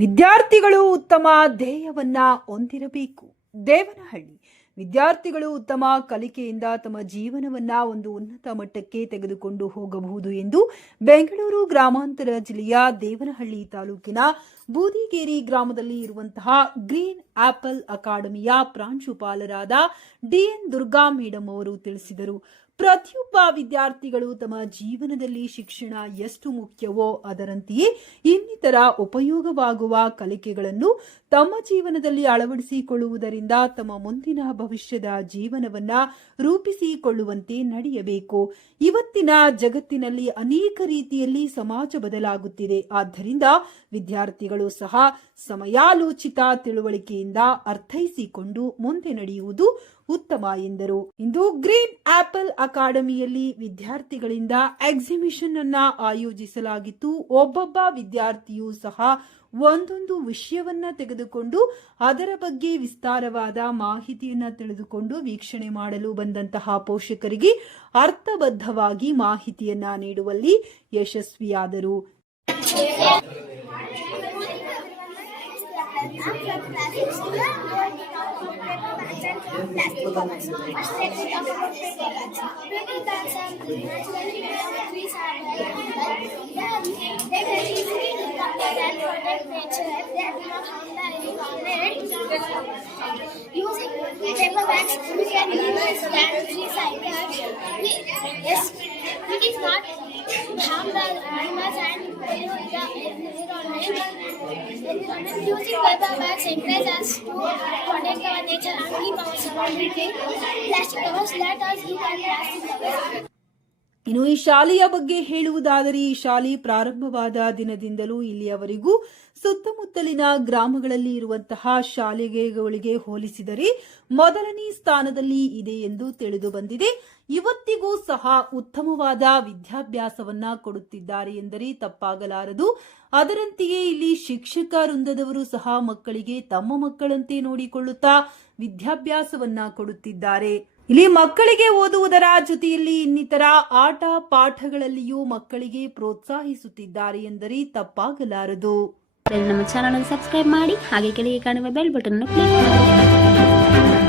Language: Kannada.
ವಿದ್ಯಾರ್ಥಿಗಳು ಉತ್ತಮ ಧ್ಯೇಯವನ್ನ ಹೊಂದಿರಬೇಕು. ದೇವನಹಳ್ಳಿ ವಿದ್ಯಾರ್ಥಿಗಳು ಉತ್ತಮ ಕಲಿಕೆಯಿಂದ ತಮ್ಮ ಜೀವನವನ್ನ ಒಂದು ಉನ್ನತ ಮಟ್ಟಕ್ಕೆ ತೆಗೆದುಕೊಂಡು ಹೋಗಬಹುದು ಎಂದು ಬೆಂಗಳೂರು ಗ್ರಾಮಾಂತರ ಜಿಲ್ಲೆಯ ದೇವನಹಳ್ಳಿ ತಾಲೂಕಿನ ಬೂದಿಗೇರಿ ಗ್ರಾಮದಲ್ಲಿ ಇರುವಂತಹ ಗ್ರೀನ್ ಆಪಲ್ ಅಕಾಡೆಮಿಯ ಪ್ರಾಂಶುಪಾಲರಾದ ಡಿಎನ್ ದುರ್ಗಾ ಮೇಡಂ ಅವರು ತಿಳಿಸಿದರು. ಪ್ರತಿಯೊಬ್ಬ ವಿದ್ಯಾರ್ಥಿಗಳು ತಮ್ಮ ಜೀವನದಲ್ಲಿ ಶಿಕ್ಷಣ ಎಷ್ಟು ಮುಖ್ಯವೋ ಅದರಂತೆಯೇ ಇನ್ನಿತರ ಉಪಯೋಗವಾಗುವ ಕಲಿಕೆಗಳನ್ನು ತಮ್ಮ ಜೀವನದಲ್ಲಿ ಅಳವಡಿಸಿಕೊಳ್ಳುವುದರಿಂದ ತಮ್ಮ ಮುಂದಿನ ಭವಿಷ್ಯದ ಜೀವನವನ್ನ ರೂಪಿಸಿಕೊಳ್ಳುವಂತೆ ನಡೆಯಬೇಕು. ಇವತ್ತಿನ ಜಗತ್ತಿನಲ್ಲಿ ಅನೇಕ ರೀತಿಯಲ್ಲಿ ಸಮಾಜ ಬದಲಾಗುತ್ತಿದೆ. ಆದ್ದರಿಂದ ವಿದ್ಯಾರ್ಥಿಗಳು ಸಹ ಸಮಯಾಲೋಚಿತ ತಿಳುವಳಿಕೆಯಿಂದ ಅರ್ಥೈಸಿಕೊಂಡು ಮುಂದೆ ನಡೆಯುವುದು ಉತ್ತಮ ಎಂದರು. ಇಂದು ಗ್ರೀನ್ ಆಪಲ್ ಅಕಾಡೆಮಿಯಲ್ಲಿ ವಿದ್ಯಾರ್ಥಿಗಳಿಂದ ಎಕ್ಸಿಬಿಷನ್ ಅನ್ನ ಆಯೋಜಿಸಲಾಗಿತ್ತು. ಒಬ್ಬೊಬ್ಬ ವಿದ್ಯಾರ್ಥಿಯೂ ಸಹ ಒಂದೊಂದು ವಿಷಯವನ್ನ ತೆಗೆದುಕೊಂಡು ಅದರ ಬಗ್ಗೆ ವಿಸ್ತಾರವಾದ ಮಾಹಿತಿಯನ್ನ ತಿಳಿದುಕೊಂಡು ವೀಕ್ಷಣೆ ಮಾಡಲು ಬಂದಂತಹ ಪೋಷಕರಿಗೆ ಅರ್ಥಬದ್ಧವಾಗಿ ಮಾಹಿತಿಯನ್ನ ನೀಡುವಲ್ಲಿ ಯಶಸ್ವಿಯಾದರು. Plastic covers. First, let me talk about paper bags. Paper bags are naturally made of trees and they can easily decompose and protect nature. They do not harm the environment. Using paper bags, we can reuse and recycle. Yes, it is not harm the animals and the environment. Using paper bags encourages us to protect our nature and keep our surroundings. Plastic covers let us use plastic covers. ಇನ್ನು ಈ ಶಾಲೆಯ ಬಗ್ಗೆ ಹೇಳುವುದಾದರೆ ಈ ಶಾಲೆ ಪ್ರಾರಂಭವಾದ ದಿನದಿಂದಲೂ ಇಲ್ಲಿಯವರೆಗೂ ಸುತ್ತಮುತ್ತಲಿನ ಗ್ರಾಮಗಳಲ್ಲಿ ಇರುವಂತಹ ಶಾಲೆಗಳಿಗೆ ಹೋಲಿಸಿದರೆ ಮೊದಲನೇ ಸ್ಥಾನದಲ್ಲಿ ಇದೆ ಎಂದು ತಿಳಿದು ಬಂದಿದೆ. ಇವತ್ತಿಗೂ ಸಹ ಉತ್ತಮವಾದ ವಿದ್ಯಾಭ್ಯಾಸವನ್ನ ಕೊಡುತ್ತಿದ್ದಾರೆ ಎಂದರೆ ತಪ್ಪಾಗಲಾರದು. ಅದರಂತೆಯೇ ಇಲ್ಲಿ ಶಿಕ್ಷಕ ವೃಂದದವರು ಸಹ ಮಕ್ಕಳಿಗೆ ತಮ್ಮ ಮಕ್ಕಳಂತೆ ನೋಡಿಕೊಳ್ಳುತ್ತಾ ವಿದ್ಯಾಭ್ಯಾಸವನ್ನ ಕೊಡುತ್ತಿದ್ದಾರೆ. ಇಲ್ಲಿ ಮಕ್ಕಳಿಗೆ ಓದುವುದರ ಜೊತೆಯಲ್ಲಿ ಇನ್ನಿತರ ಆಟ ಪಾಠಗಳಲ್ಲಿಯೂ ಮಕ್ಕಳಿಗೆ ಪ್ರೋತ್ಸಾಹಿಸುತ್ತಿದ್ದಾರೆ ಎಂದರೆ ತಪ್ಪಾಗಲಾರದು. ನಮ್ಮ ಚಾನಲ್ ಅನ್ನು ಸಬ್ಸ್ಕ್ರೈಬ್ ಮಾಡಿ, ಹಾಗೆ ಕೆಳಗೆ ಕಾಣುವ ಬೆಲ್ ಬಟನ್ ಅನ್ನು ಕ್ಲಿಕ್ ಮಾಡಿ.